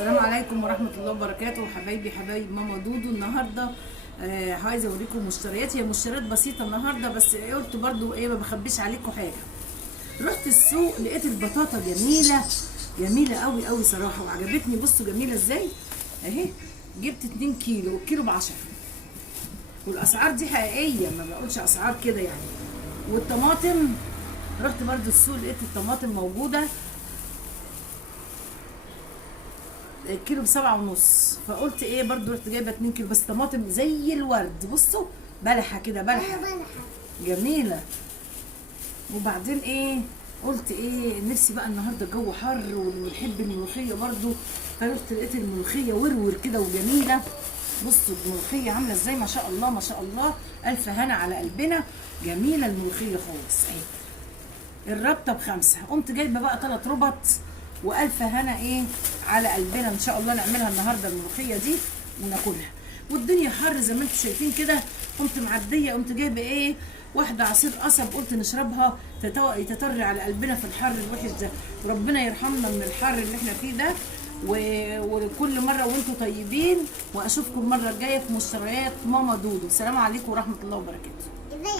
السلام عليكم ورحمة الله وبركاته. حبايبي حبايب ماما دودو النهارده عايزه اوريكم مشتريات. هي مشتريات بسيطه النهارده، بس قلت برضو ما بخبيش عليكم حاجه. رحت السوق لقيت البطاطا جميله جميله قوي قوي صراحه وعجبتني. بصوا جميله ازاي اهي. جبت 2 كيلو والكيلو ب10، والاسعار دي حقيقيه، ما بقولش اسعار كده يعني. والطماطم رحت برضو السوق لقيت الطماطم موجوده الكيلو ب7.5، فقلت برضو رحت جايبه 2 كيلو. بس طماطم زي الورد، بصوا بلحه كده، بلحه جميله. وبعدين قلت نفسي بقى النهارده الجو حر ونحب الملوخيه برضو، فرحت لقيت الملوخيه ورور كده وجميله. بصوا الملوخيه عامله ازاي، ما شاء الله ما شاء الله، الف هنا على قلبنا. جميله الملوخيه خالص اهي. الربطه ب5، قمت جايبه بقى 3 ربط، والف هنا على قلبنا. ان شاء الله نعملها النهارده الملوخيه دي وناكلها. والدنيا حر زي ما انتم شايفين كده. قمت معديه، قمت جايبه واحده عصير قصب، قلت نشربها يتطر على قلبنا في الحر الوحش ده، وربنا يرحمنا من الحر اللي احنا فيه ده. وكل مره وانتم طيبين، واشوفكم المره الجايه في مشتريات ماما دودو. السلام عليكم ورحمه الله وبركاته.